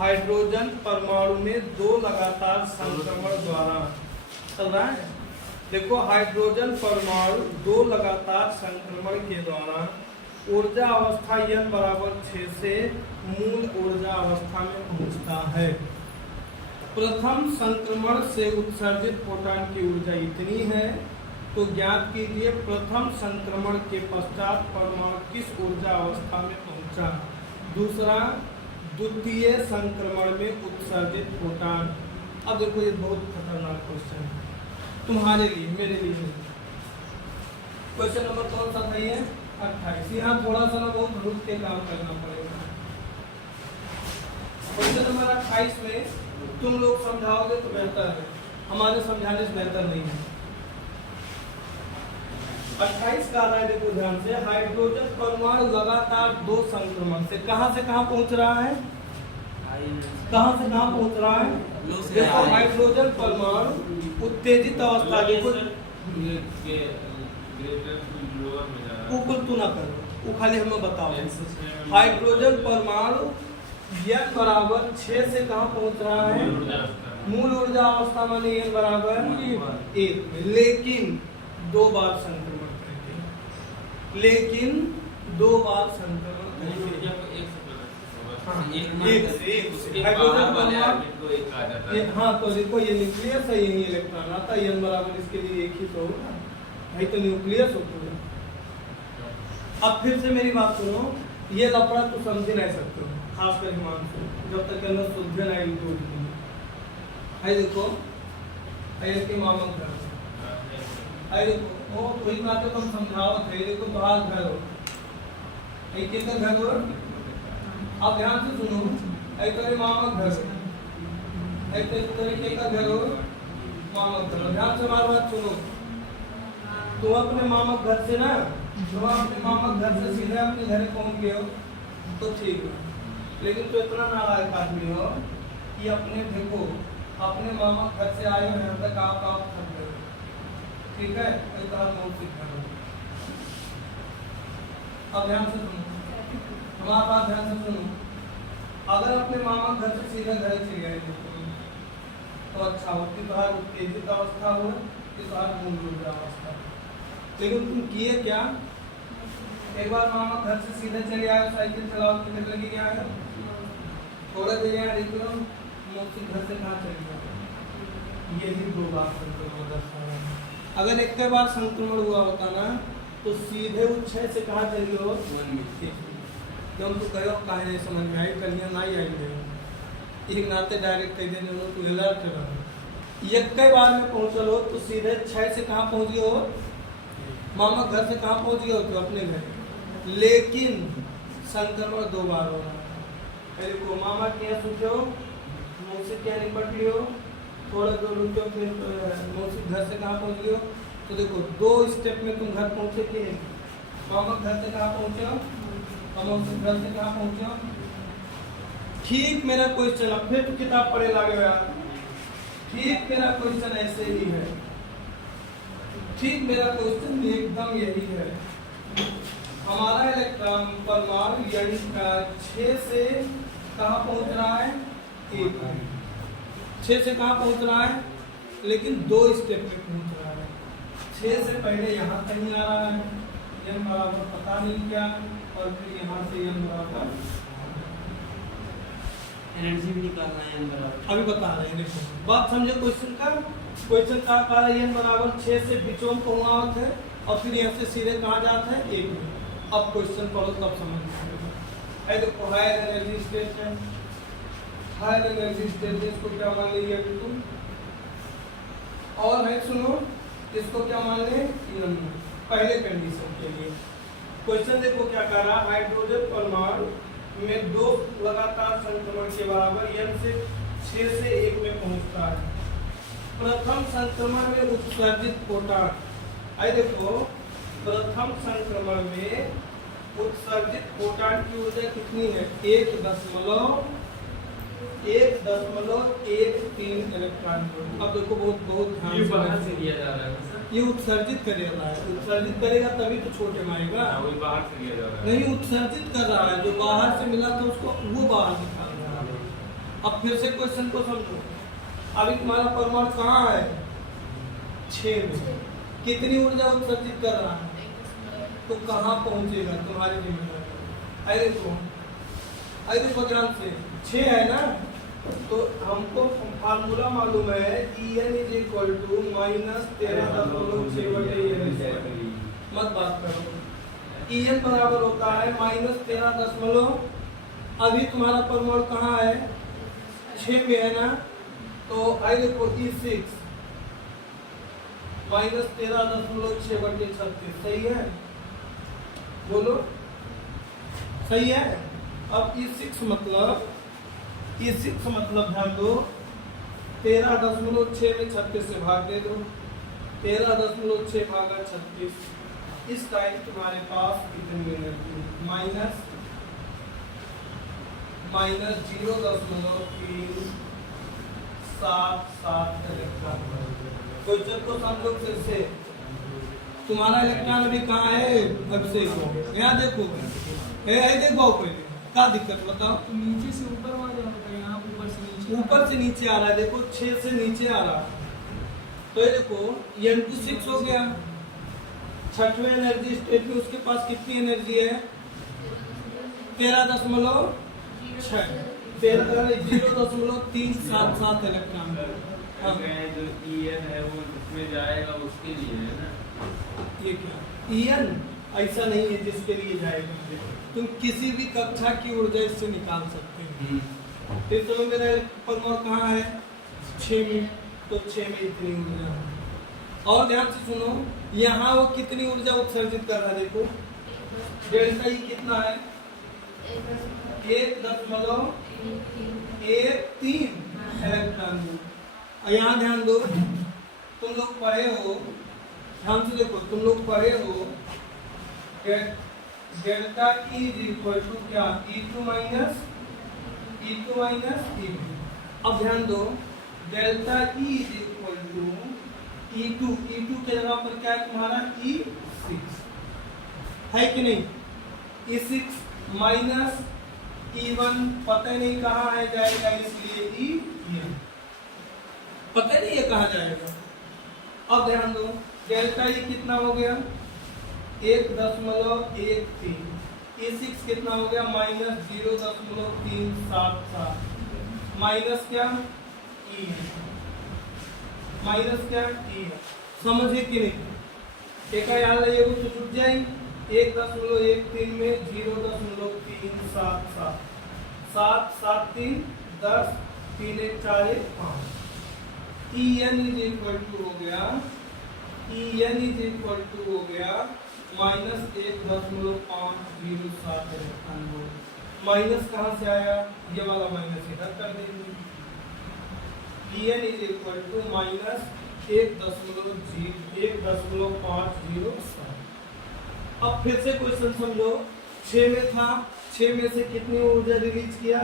Hydrogen परमाणु में दो लगातार संक्रमण द्वारा चल रहा है। देखो हाइड्रोजन परमाणु दो लगातार संक्रमण के द्वारा ऊर्जा अवस्था n बराबर 6 से मूल ऊर्जा अवस्था में पहुंचता है। प्रथम संक्रमण से उत्सर्जित फोटॉन की ऊर्जा इतनी है, तो ज्ञात कीजिए प्रथम संक्रमण के पश्चात परमाणु किस ऊर्जा अवस्था में पहुंचा। दूसरा, द्वितीय संक्रमण में उत्सर्जित फोटॉन। अब देखो ये बहुत खतरनाक क्वेश्चन है तुम्हारे लिए, मेरे लिए नहीं। क्वेश्चन नंबर कौन सा था ये? 28। यहाँ थोड़ा सा ना बहुत रुक के काम करना पड़ेगा। क्वेश्चन नंबर 28 में तुम लोग समझाओगे तो बेहतर है, हमारे समझाने से बेहतर नहीं है। 28 का रहा है, देखो ध्यान से। हाइड्रोजन परमाणु लगातार दो संक्रमण से कहां पहुंच रहा है? कहां से कहां पहुंच रहा है? देखो हाइड्रोजन परमाणु उत्तेजित अवस्था, देखो ऊपर तू ना करो, वो खाली हमें बताओ। हाइड्रोजन परमाणु n बराबर 6 से कहां पहुंच रहा है? मूल ऊर्जा अवस्था माने n बराबर 1 में, लेकिन दो बार संक्रमण करेंगे, लेकिन दो बार संक्रमण करेंगे। हाँ तो देखो ये न्यूक्लियस है, यही इलेक्ट्रॉन आता है, n बराबर इसके लिए एक ही तो होगा भाई, तो न्यूक्लियस होता है। अब फिर से मेरी बात सुनो, ये लफड़ा तो समझ नहीं सकते हो, खासकर हिमांशु, जब तक अंदर शुद्ध नहीं तो है। देखो के मामक घर, अरे देखो वो कोई बात तो तुम समझावत है। देखो बाहर घर हो, एक घर हो। अब ध्यान से सुनो, ऐसे मामक घर, ऐसे तरीके का घर हो, मामक घर। ध्यान से हमारी बात सुनो, तुम अपने मामक घर से ना, तुम अपने मामक घर से सीधे अपने घर पहुंच गए हो तो ठीक है, लेकिन तो इतना नालायक आदमी हो कि अपने देखो अपने मामक घर से आए हो यहाँ तक आप थक गए, ठीक है? बहुत सीखना। अब ध्यान से सुनो, हमारा बात ध्यान से सुनो। अगर अपने मामा घर से सीधे घर चले गए तो अच्छा हो, कि तुम्हारी उत्तेजित अवस्था हो, कि तुम्हारी मूल ऊर्जा अवस्था। लेकिन तुम किए क्या? एक बार मामा घर से सीधे चले आए, साइकिल चलाओ, कितने लगी क्या है? थोड़ा देर यहाँ देख लो, मौसी घर से कहाँ चली गई? यही दो बार संक्रमण दर्शाया। अगर एक बार संक्रमण हुआ होता ना तो सीधे उच्छेद से कहाँ चली हो? क्यों तो कहो काहे नहीं समझ में आई, कलियां ना आई गई एक नाते डायरेक्ट कह देने हो तो अलर्ट रहो। एक बार में पहुंचल हो तो सीधे 6 से कहाँ पहुंच गए हो? मामा घर से कहाँ पहुंच गए हो? तो अपने घर। लेकिन संक्रमण दो बार हो रहा है। देखो मामा के यहाँ सूखे हो, मौसी के यहाँ निपट लियो, थोड़ा दूर रुको, फिर मौसी घर से कहाँ पहुंच गए हो? तो देखो दो स्टेप में तुम घर पहुंचे कि मामा घर से कहाँ पहुंचे हो, मौसी घर से कहाँ पहुंचे हो। ठीक मेरा क्वेश्चन, अब फिर किताब पढ़े लागे यार, ठीक मेरा क्वेश्चन ऐसे ही है, ठीक मेरा क्वेश्चन एकदम यही है। हमारा इलेक्ट्रॉन परमाणु यानी 6 से कहाँ पहुंच रहा है? 1। 6 से कहाँ पहुंच रहा है? लेकिन दो स्टेप में पहुंच रहा है। 6 से पहले यहाँ कहीं आ रहा है, n बराबर पता नहीं क्या, और फिर यहाँ से n बराबर एनर्जी भी निकालना है n बराबर। अभी बता रहे हैं, देखो बात समझे क्वेश्चन का। क्वेश्चन का कहा है n बराबर 6 से बिचों पहुँच है, और फिर यहाँ से सीधे कहाँ जाता है? 1 में। अब क्वेश्चन पढ़ो तब समझ में। देखो हायर एनर्जी स्टेट है, हायर एनर्जी स्टेट इसको क्या मान लीजिए अभी तुम, और है सुनो इसको क्या मान ले? पहले कंडीशन के लिए क्वेश्चन देखो क्या कह रहा है। हाइड्रोजन परमाणु में दो लगातार संक्रमण के बराबर n से 6 से 1 में पहुंचता है। प्रथम संक्रमण में उत्सर्जित फोटॉन, आई देखो प्रथम संक्रमण में उत्सर्जित फोटॉन की ऊर्जा कितनी है? 1.13 इलेक्ट्रॉन वोल्ट। अब देखो बहुत ध्यान से बाहर से लिया जा रहा है, ये उत्सर्जित करेगा, उत्सर्जित करेगा तभी तो छोटे में आएगा। वही बाहर से लिया जा रहा है। नहीं उत्सर्जित कर रहा है, जो बाहर से मिला था उसको वो बाहर निकाल रहा है। अब फिर से क्वेश्चन को समझो। अभी तुम्हारा परमाणु कहाँ है? 6 में। कितनी ऊर्जा उत्सर्जित कर रहा है? तो कहाँ पहुंचेगा तुम्हारी जिम्मेदारी। अरे देखो ध्यान से, 6 है ना, तो हमको फार्मूला मालूम है En is equal to -13.6/En। मत बात करो। En बराबर होता है -13. अभी तुम्हारा परमाणु कहाँ है? 6 में है ना, तो आई देखो E6 -13.6/36 सही है? बोलो सही है? अब E6 मतलब ध्यान दो, 13.6 में 36 से भाग दे दो, 13.6 भागा 36। इस टाइम तुम्हारे पास कितनी एनर्जी? -0.377 इलेक्ट्रॉन। क्वेश्चन को समझो फिर से। तुम्हारा इलेक्ट्रॉन अभी कहाँ है? अभिषेक यहाँ देखो, देखो पहले क्या दिक्कत बताओ। तो नीचे से ऊपर आ जाता है, यहाँ ऊपर से नीचे आ रहा है। देखो 6 से नीचे आ रहा है, तो ये देखो N26 हो गया। छठवें एनर्जी स्टेट में उसके पास कितनी एनर्जी है? 0.377 इलेक्ट्रॉन। जो En है वो जिसमें जाएगा उसके लिए है ना। ये क्या En ऐसा नहीं है जिसके लिए जाएगा। तुम किसी भी कक्षा की ऊर्जा इससे निकाल सकते हो। फिर चलो मेरा परमाणु कहाँ है? 6 में, तो 6 में इतनी ऊर्जा है। और ध्यान से सुनो, यहाँ वो कितनी ऊर्जा उत्सर्जित कर रहा है? देखो डेल्टा E कितना है? 1.13 इलेक्ट्रॉन। यहाँ ध्यान दो, तुम लोग पढ़े हो, ध्यान से देखो, तुम लोग पढ़े हो delta E is equal to क्या? E2 minus E2। अब ध्यान दो, delta E is equal to E2 के जगह पर क्या है तुम्हारा? E6 है कि नहीं? E6 माइनस E1 पता ही नहीं कहाँ है जाएगा, इसलिए E पता ही नहीं है कहाँ जाएगा। अब ध्यान दो, डेल्टा E कितना हो गया? 1.13। E6 कितना हो गया? -0.377। माइनस क्या? E माइनस क्या? E समझे कि नहीं? एक याद है, ये तो छूट जाएगी। 1.13 में 0.377, 7 7 3 10, 3 1 4 1 5। En इज इक्वल टू हो गया -1.507 इलेक्ट्रॉन वोल्ट। माइनस कहाँ से आया? ये वाला माइनस इधर कर देंगे। En is equal to -1.507। अब फिर से क्वेश्चन समझो। 6 में था, 6 में से कितनी ऊर्जा रिलीज किया?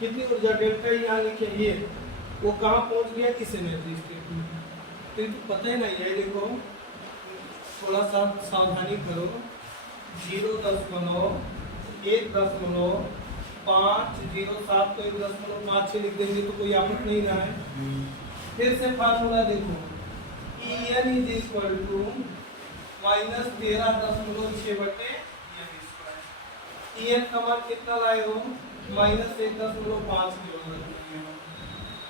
कितनी ऊर्जा? डेल्टा E यहाँ लिखे, ये वो कहाँ पहुंच गया? किस एनर्जी स्टेट में? तो पता ही नहीं है। देखो थोड़ा सा सावधानी करो। 0.1.507 को 1.56 लिख देंगे तो कोई आपत्ति नहीं रहा है। फिर से फार्मूला देखो, En is equal to -13.6/En²। En का मान कितना लाए हो? -1.5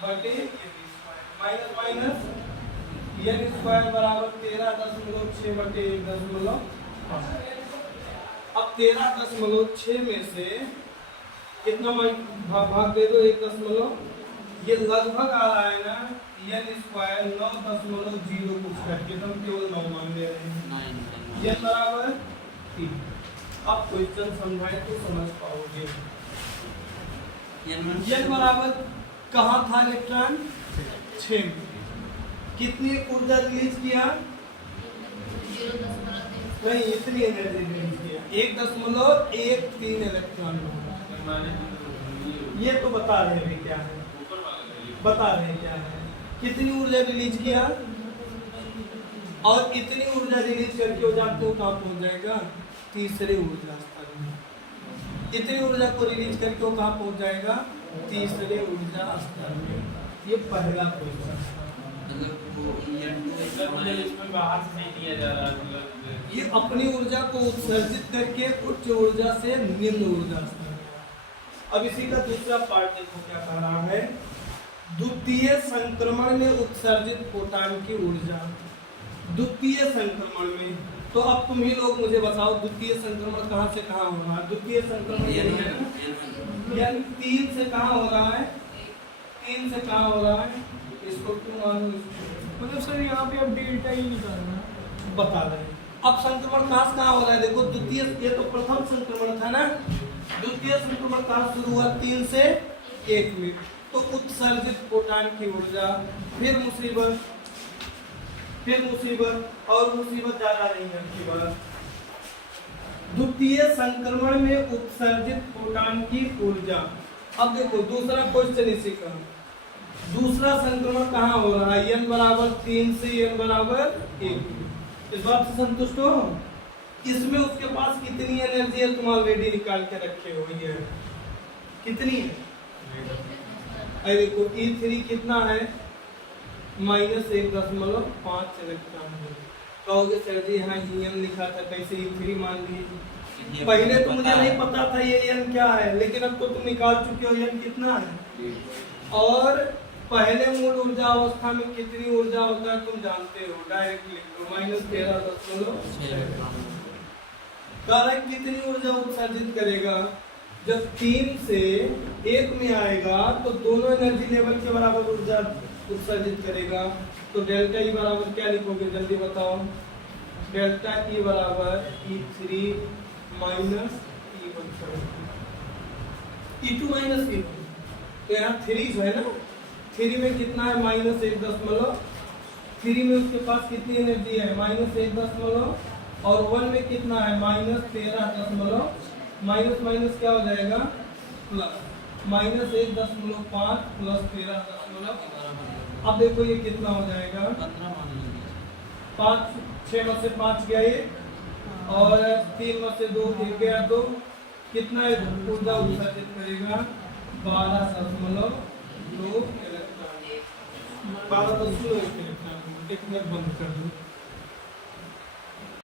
बटे माइनस माइनस n स्क्वायर बराबर 13.6/1.5। अब 13.6 में से कितना भाग दे दो? 1. ये लगभग आ रहा है ना, n स्क्वायर 9.0 कुछ करके तुम केवल 9 मान ले रहे हैं। n बराबर 3। अब क्वेश्चन समझाए तो समझ पाओगे। n बराबर कहाँ था इलेक्ट्रॉन? 6 में। कितनी ऊर्जा रिलीज किया? नहीं, इतनी एनर्जी रिलीज किया 1.13 इलेक्ट्रॉन। ये तो बता रहे हैं क्या है, बता रहे हैं क्या है। कितनी ऊर्जा रिलीज किया? और इतनी ऊर्जा रिलीज करके वो जानते हो कहाँ पहुंच जाएगा? तीसरे ऊर्जा स्तर में। इतनी ऊर्जा को रिलीज करके वो कहाँ पहुंच जाएगा? तीसरे ऊर्जा स्तर में। ये पहला क्वेश्चन। मतलब वो मतलब इसमें बाहर से नहीं दिया जा रहा मतलब ये अपनी ऊर्जा को उत्सर्जित करके उच्च ऊर्जा से निम्न ऊर्जा स्तर में। अब इसी का दूसरा पार्ट देखो क्या कह रहा है। द्वितीय संक्रमण में उत्सर्जित फोटॉन की ऊर्जा। द्वितीय संक्रमण में, तो अब तुम ही लोग मुझे बताओ द्वितीय संक्रमण कहाँ से कहाँ हो रहा है? द्वितीय संक्रमण यानी 3 से कहाँ हो रहा है? 3 से कहाँ हो रहा है? इसको क्यों मालूम? मतलब सर यहाँ पे अब डेल्टा ही निकालना है। बता रहे हैं। अब संक्रमण कहाँ से कहाँ हो रहा है? देखो द्वितीय, ये तो प्रथम संक्रमण था ना। द्वितीय संक्रमण कहाँ शुरू हुआ? 3 से 1 में। तो उत्सर्जित फोटॉन की ऊर्जा, फिर मुसीबत और मुसीबत ज्यादा नहीं है की बात। द्वितीय संक्रमण में उत्सर्जित फोटॉन की ऊर्जा। अब देखो दूसरा क्वेश्चन इसी का। दूसरा संक्रमण कहाँ हो रहा है? n बराबर 3 से n बराबर 1। इस बात से संतुष्ट हो? इसमें उसके पास कितनी एनर्जी है तुम ऑलरेडी निकाल के रखे हो? ये कितनी है? अरे देखो E3 कितना है? -1.5 इलेक्ट्रॉन वोल्ट। कहोगे सर जी यहाँ EM लिखा था, कैसे E3 मान लिए? पहले तो मुझे नहीं पता था ये N क्या है, लेकिन अब तो तुम निकाल चुके हो N कितना है। और पहले मूल ऊर्जा अवस्था में कितनी ऊर्जा होता है तुम जानते हो, डायरेक्ट लिख दो -13.6। कारक कितनी ऊर्जा उत्सर्जित करेगा? जब 3 से 1 में आएगा तो दोनों एनर्जी लेवल के बराबर ऊर्जा उत्सर्जित करेगा। तो डेल्टा ई बराबर क्या लिखोगे जल्दी बताओ? डेल्टा ई बराबर E3 minus E1 E2 minus E1। तो यहाँ 3 है ना, 3 में कितना है? -1 3 में उसके पास कितनी एनर्जी है? -1 और 1 में कितना है? -13 माइनस माइनस क्या हो जाएगा? प्लस। -1.5 प्लस 13। अब देखो ये कितना हो जाएगा? 5 6 में से 5 गया ये, और 3 में से 2 1 गया, तो कितना ऊर्जा उत्सर्जित करेगा? 12.2 इलेक्ट्रॉन। 12.2 इलेक्ट्रॉन। एक मिनट बंद कर दो।